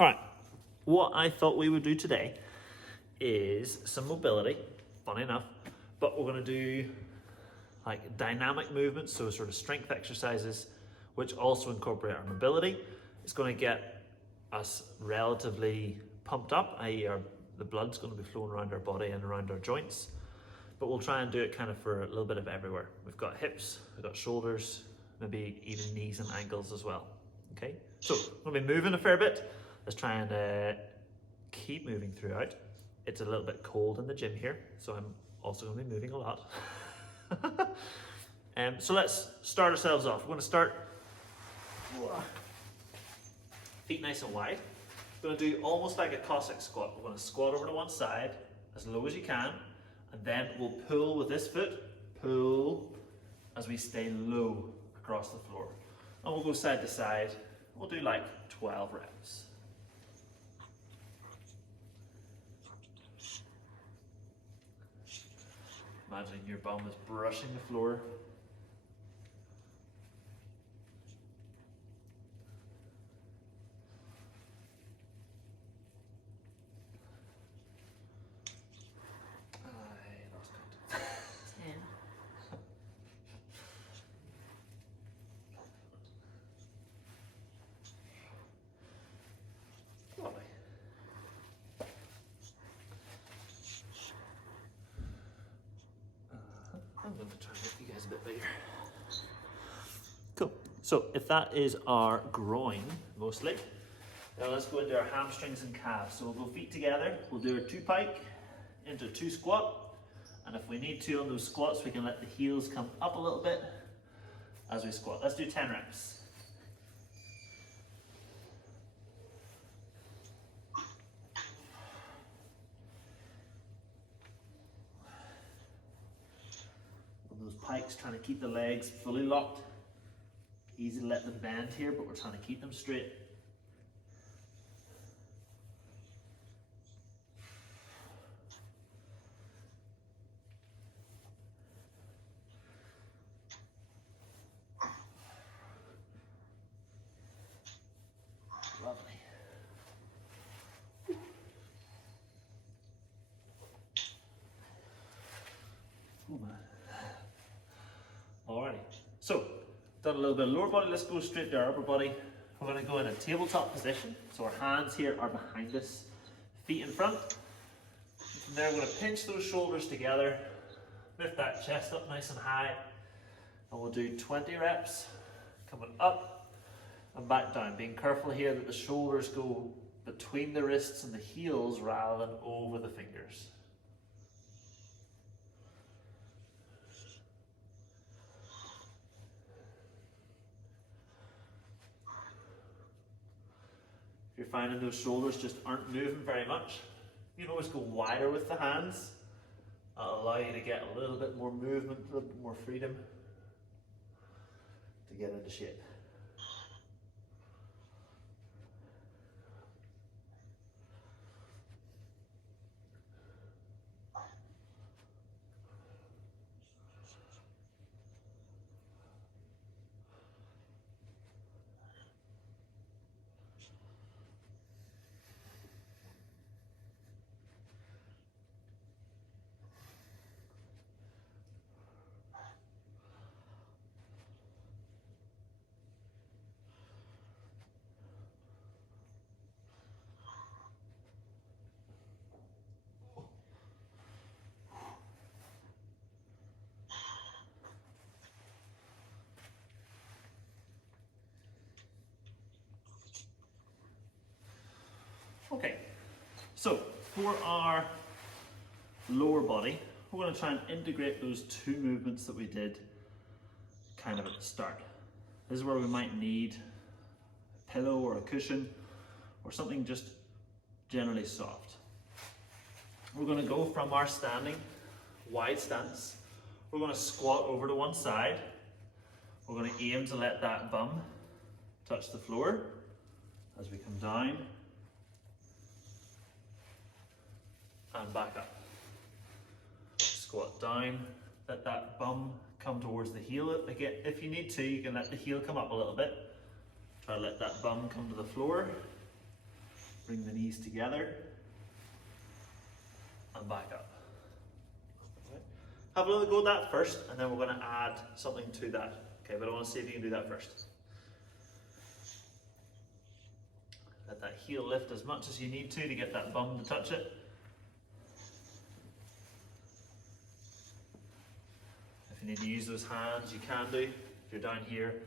All right, what I thought we would do today is some mobility, funny enough, but we're gonna do like dynamic movements, so sort of strength exercises, which also incorporate our mobility. It's gonna get us relatively pumped up, i.e. the blood's gonna be flowing around our body and around our joints, but we'll try and do it kind of for a little bit of everywhere. We've got hips, we've got shoulders, maybe even knees and ankles as well, okay? So we'll be moving a fair bit. Let's try and keep moving throughout. It's a little bit cold in the gym here, so I'm also going to be moving a lot. So let's start ourselves off. We're going to start feet nice and wide. We're going to do almost like a Cossack squat. We're going to squat over to one side as low as you can, and then we'll pull with this foot, pull as we stay low across the floor. And we'll go side to side. We'll do like 12 reps. Imagine your bum is brushing the floor. I lost count. 10. Lovely. I'm going to try and make you guys a bit bigger. Cool. So if that is our groin, mostly, now let's go into our hamstrings and calves. So we'll go feet together. We'll do our 2-pike into 2 squat. And if we need to on those squats, we can let the heels come up a little bit as we squat. Let's do 10 reps. Those pikes, trying to keep the legs fully locked. Easy to let them bend here, but we're trying to keep them straight. Lovely. Oh man. Alrighty, so done a little bit of lower body. Let's go straight to our upper body. We're going to go in a tabletop position. So our hands here are behind us, feet in front. From there, we're going to pinch those shoulders together, lift that chest up nice and high, and we'll do 20 reps, coming up and back down. Being careful here that the shoulders go between the wrists and the heels rather than over the fingers. If you're finding those shoulders just aren't moving very much, you can always go wider with the hands. That'll allow you to get a little bit more movement, a little bit more freedom to get into shape. Okay, so for our lower body, we're going to try and integrate those 2 movements that we did kind of at the start. This is where we might need a pillow or a cushion or something just generally soft. We're going to go from our standing wide stance. We're going to squat over to one side. We're going to aim to let that bum touch the floor as we come down and back up. Squat down, let that bum come towards the heel. Again, if you need to, you can let the heel come up a little bit. Try to let that bum come to the floor. bring the knees together and back up. Right. Have a little go at that first, and then we're going to add something to that. Okay, but I want to see if you can do that first. Let that heel lift as much as you need to get that bum to touch it. If you need to use those hands, you can do. If you're down here,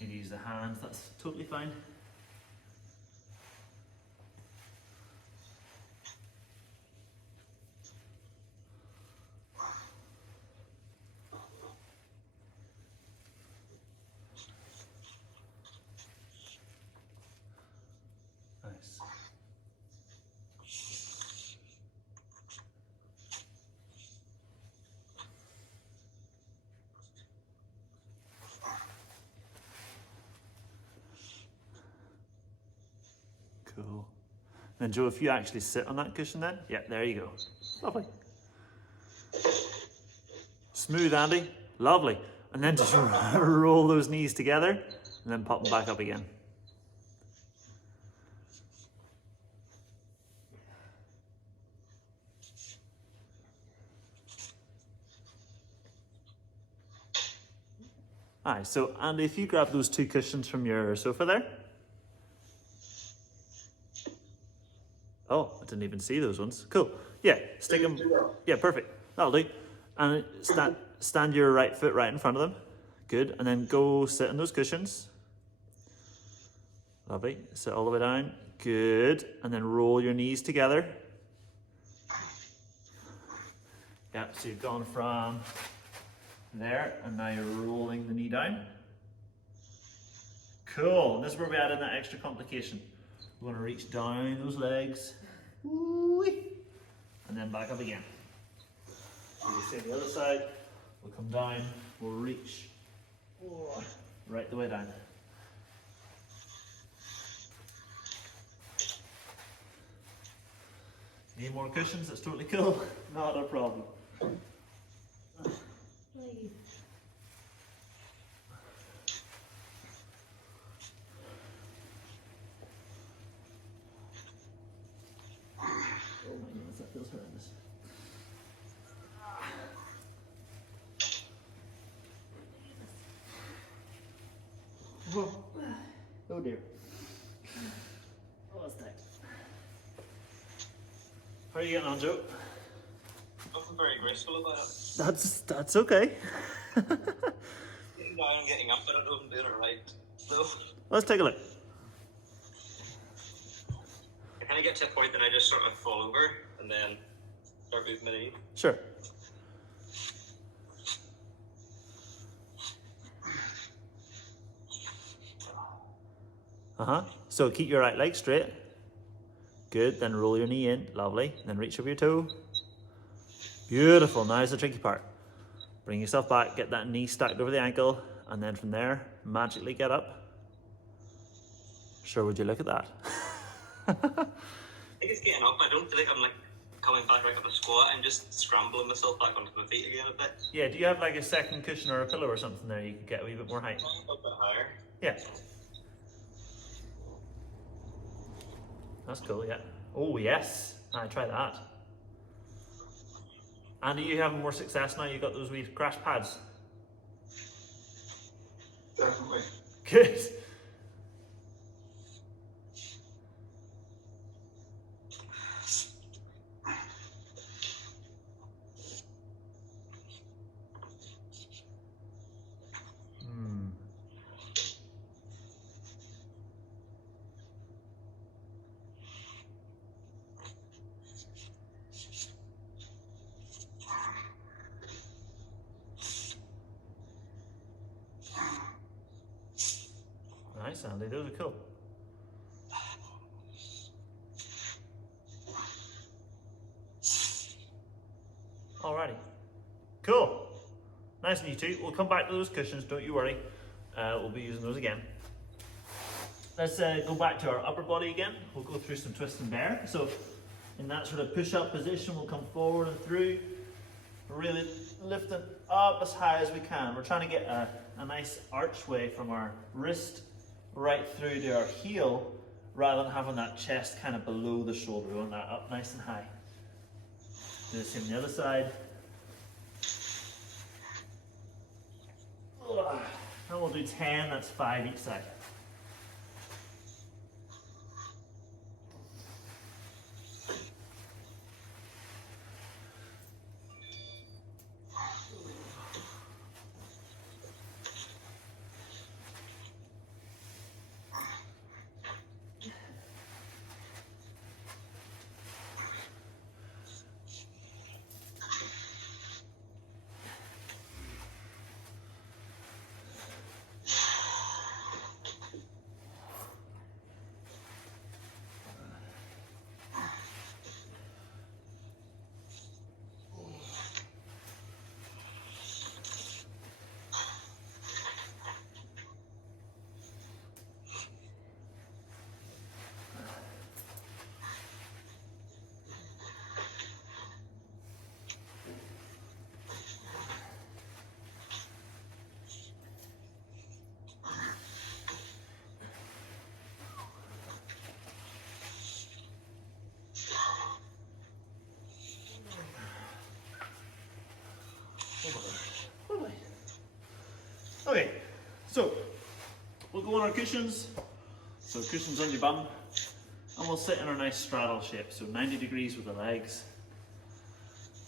you need to use the hands, that's totally fine. Nice. Cool. And Joe, if you actually sit on that cushion then, yeah, there you go. Lovely. Smooth, Andy. Lovely. And then just roll those knees together and then pop them back up again. Alright, so Andy, if you grab those two cushions from your sofa there. Oh, I didn't even see those ones. Cool. Yeah, stick them. Yeah, perfect. That'll do. And stand your right foot right in front of them. Good. And then go sit on those cushions. Lovely. Sit all the way down. Good. And then roll your knees together. Yeah, so you've gone from there, and now you're rolling the knee down. Cool. And this is where we add in that extra complication. We want to reach down those legs, and then back up again. You see on the other side, we'll come down, we'll reach right the way down. Need more cushions? That's totally cool. Not a problem. Feels horrendous. Whoa. Oh dear. Oh, that's tight. How are you getting on, Joe? Nothing very graceful about it. That's okay. Getting down, getting up, I don't know if I'm doing it right. So, Let's take a look. I kind of get to a point that I just sort of fall over and then start moving my knee. Sure. So keep your right leg straight. Good. Then roll your knee in. Lovely. Then reach over your toe. Beautiful. Now is the tricky part. Bring yourself back. Get that knee stacked over the ankle. And then from there, magically get up. Sure, would you look at that? I think it's getting up. I don't feel like I'm like coming back right up a squat and just scrambling myself back onto my feet again a bit. Yeah, do you have like a second cushion or a pillow or something there you can get a wee bit more height? A bit higher. Yeah. That's cool, yeah. Oh, yes. I try that. And are you having more success now you've got those wee crash pads? Definitely. Good. Nice, Andy. Those are cool. Alrighty. Cool. Nice and you two. We'll come back to those cushions, don't you worry. We'll be using those again. Let's go back to our upper body again. We'll go through some twist and bear. So in that sort of push-up position, we'll come forward and through. Really lifting up as high as we can. We're trying to get a nice archway from our wrist right through to our heel, rather than having that chest kind of below the shoulder. We want that up nice and high. Do the same on the other side. And we'll do 10, that's 5 each side. Okay, so we'll go on our cushions. So cushions on your bum, and we'll sit in our nice straddle shape, so 90 degrees with the legs.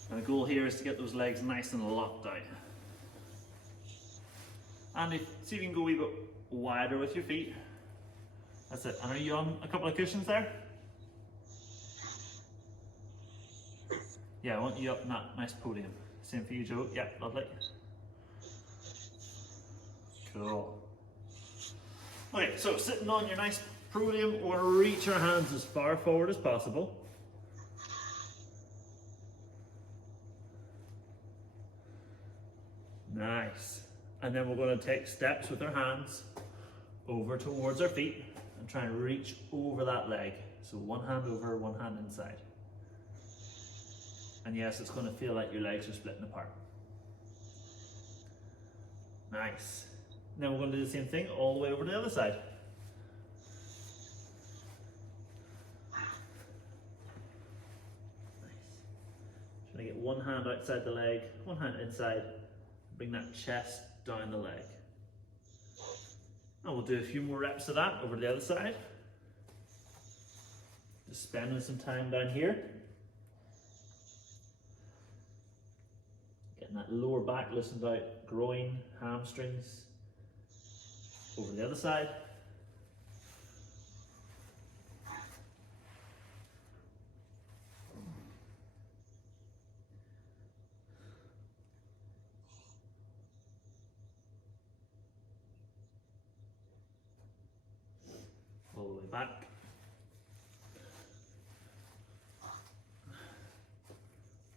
And the goal here is to get those legs nice and locked out. And see if you can go a wee bit wider with your feet. That's it. And are you on a couple of cushions there? Yeah, I want you up in that nice podium. Same for you, Joe. Yeah, lovely. Cool. Okay, so sitting on your nice podium, we're going to reach our hands as far forward as possible. Nice. And then we're going to take steps with our hands over towards our feet and try and reach over that leg. So one hand over, one hand inside. And yes, it's going to feel like your legs are splitting apart. Nice. Now we're going to do the same thing all the way over to the other side. Nice. Trying to get one hand outside the leg, one hand inside. Bring that chest down the leg. And we'll do a few more reps of that over to the other side. Just spending some time down here. Getting that lower back loosened out, groin, hamstrings. Over the other side. All the way back.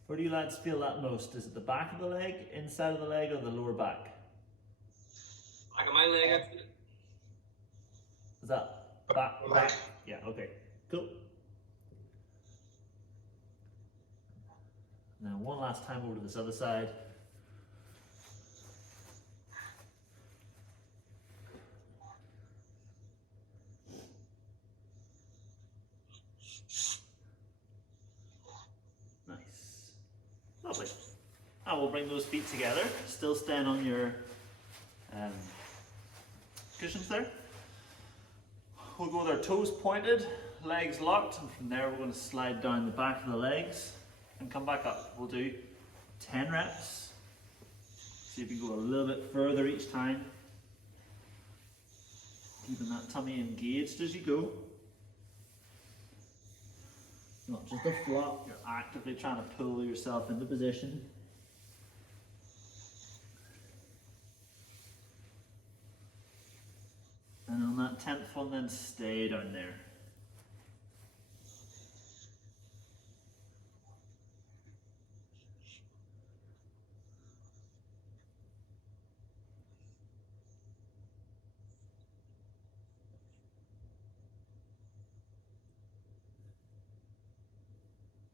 Where do you lads feel that most? Is it the back of the leg, inside of the leg, or the lower back? Back of my leg. Is that back? Yeah, okay, cool. Now one last time over to this other side. Nice. Lovely. I will bring those feet together, still staying on your cushions there. We'll go with our toes pointed, legs locked, and from there we're going to slide down the back of the legs and come back up. We'll do 10 reps. See if you go a little bit further each time. Keeping that tummy engaged as you go. Not just a flop, you're actively trying to pull yourself into position. And on that 10th one, then stay down there.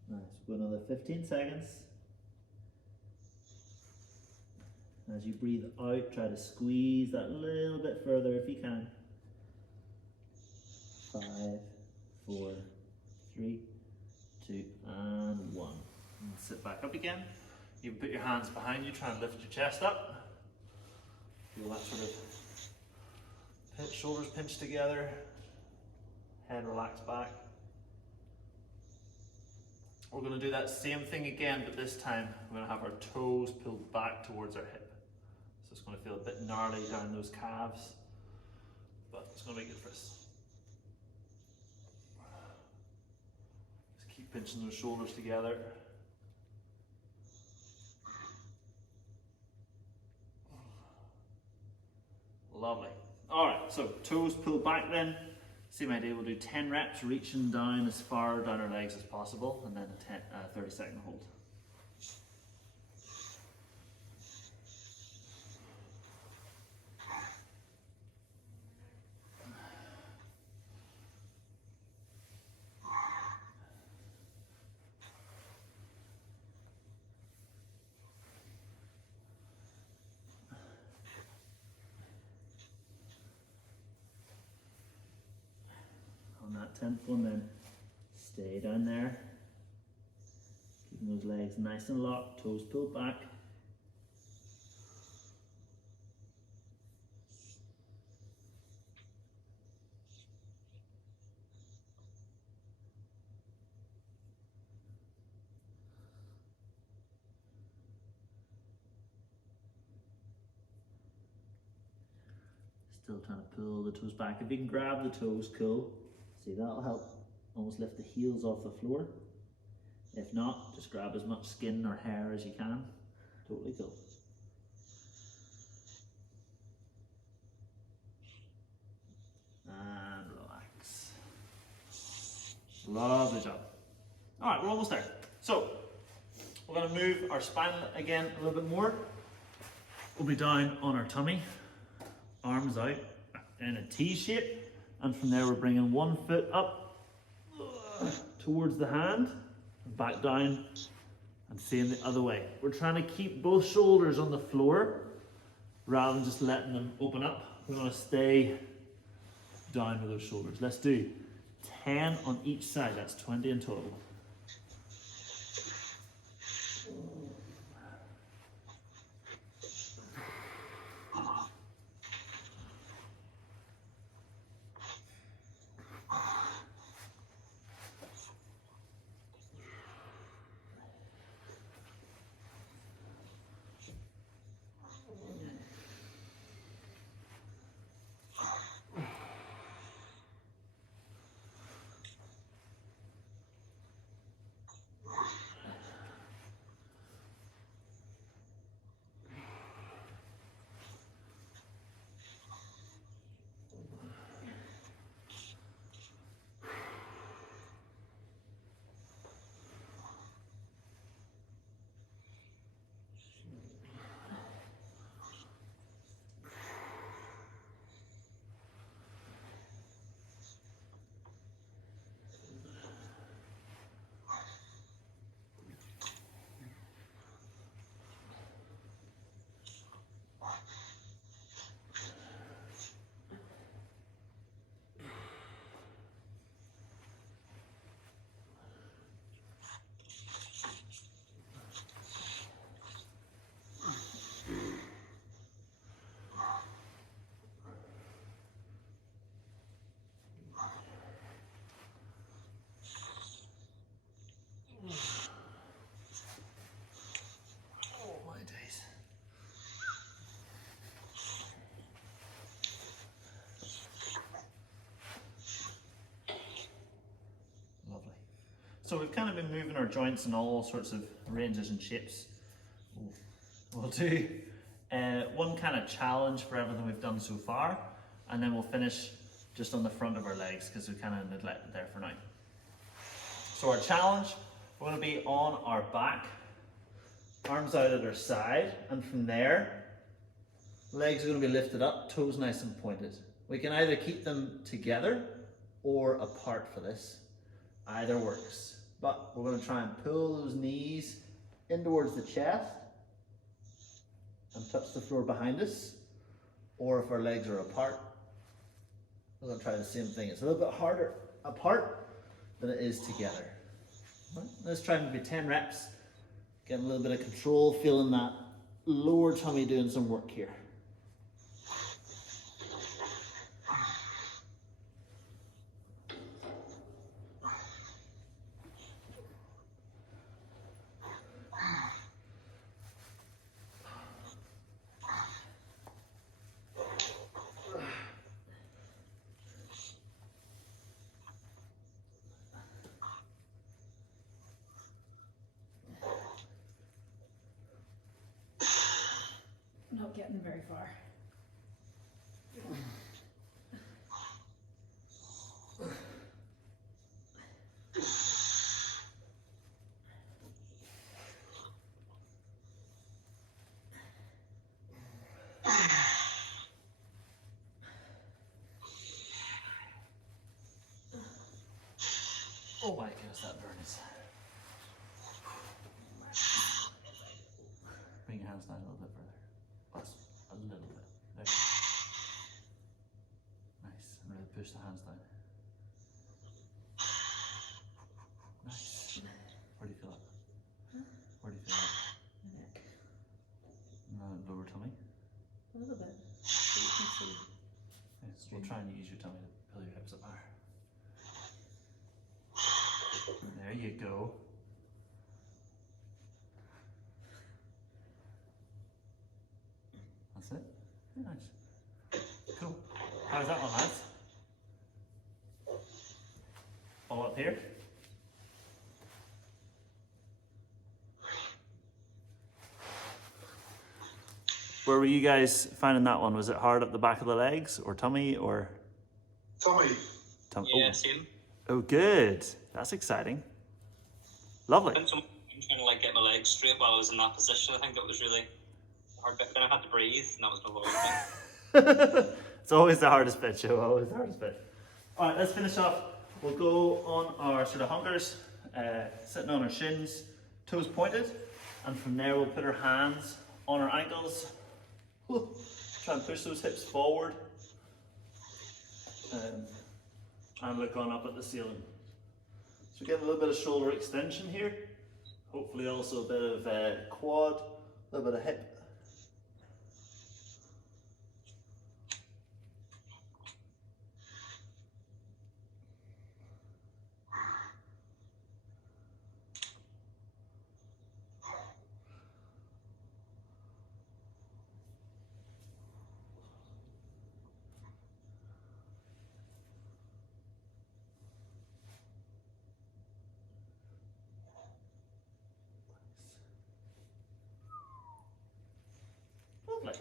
Nice, we'll go another 15 seconds. As you breathe out, try to squeeze that little bit further if you can. 5, 4, 3, 2, and 1. And sit back up again. You can put your hands behind you, try and lift your chest up. Feel that sort of shoulders pinched together, head relaxed back. We're going to do that same thing again, but this time we're going to have our toes pulled back towards our hip. So it's going to feel a bit gnarly down those calves, but it's going to be good for us. Just keep pinching those shoulders together. Lovely. All right, so toes pulled back then. Same idea, we'll do 10 reps, reaching down as far down our legs as possible, and then a 30-second hold. On that 10th one then, stay down there, keeping those legs nice and locked, toes pulled back. Still trying to pull the toes back. If you can grab the toes, cool. See, that'll help almost lift the heels off the floor. If not, just grab as much skin or hair as you can. Totally cool. And relax. Lovely job. All right, we're almost there. So, we're going to move our spine again a little bit more. We'll be down on our tummy, arms out in a T shape, and from there we're bringing one foot up towards the hand, back down, and seeing the other way. We're trying to keep both shoulders on the floor rather than just letting them open up. We want to stay down with those shoulders. Let's do 10 on each side, that's 20 in total. So we've kind of been moving our joints in all sorts of ranges and shapes. We'll do one kind of challenge for everything we've done so far, and then we'll finish just on the front of our legs because we kind of neglected there for now. So our challenge, we're going to be on our back, arms out at our side, and from there, legs are going to be lifted up, toes nice and pointed. We can either keep them together or apart for this. Either works. But we're going to try and pull those knees in towards the chest and touch the floor behind us. Or if our legs are apart, We're going to try the same thing. It's a little bit harder apart than it is together. Right, let's try maybe 10 reps. Getting a little bit of control, feeling that lower tummy doing some work here. Not getting very far. Oh my goodness, that burns. Bring your hands down a little bit further. That's a little bit. There you go. Nice. And really push the hands down. Nice. Where do you feel it? Where do you feel it? My neck. Lower tummy. A little bit. So you can see. Yes, we'll try and use your tummy to pull your hips up higher. There you go. That's it. Nice. Cool. How's that one, lads? All up here? Where were you guys finding that one? Was it hard at the back of the legs or tummy or? Tommy. Yeah, same. Oh, good. That's exciting. Lovely. I'm trying to like get my legs straight while I was in that position. I think that was really a hard bit. Then I had to breathe, and that was no hard thing. It's always the hardest bit, Joe. Always the hardest bit. All right, let's finish off. We'll go on our sort of hungers, sitting on our shins, toes pointed, and from there we'll put our hands on our ankles. Whew. Try and push those hips forward, and look on up at the ceiling. So we get a little bit of shoulder extension here. Hopefully also a bit of quad, a little bit of hip. Lovely.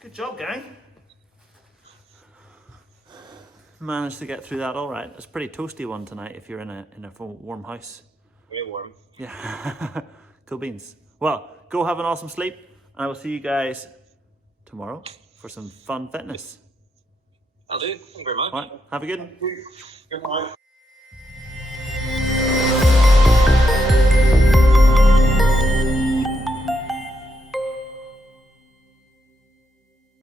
Good job, gang. Managed to get through that all right. It's a pretty toasty one tonight if you're in a warm house. Very warm. Yeah. Cool beans. Well, go have an awesome sleep, and I will see you guys tomorrow for some fun fitness. I'll do. Thank you very much. All right. Have a good one. Good night.